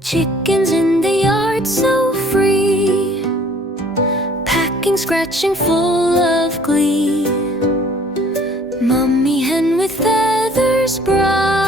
Chickens in the yard so free, packing, scratching, full of glee. Mummy hen with feathers bright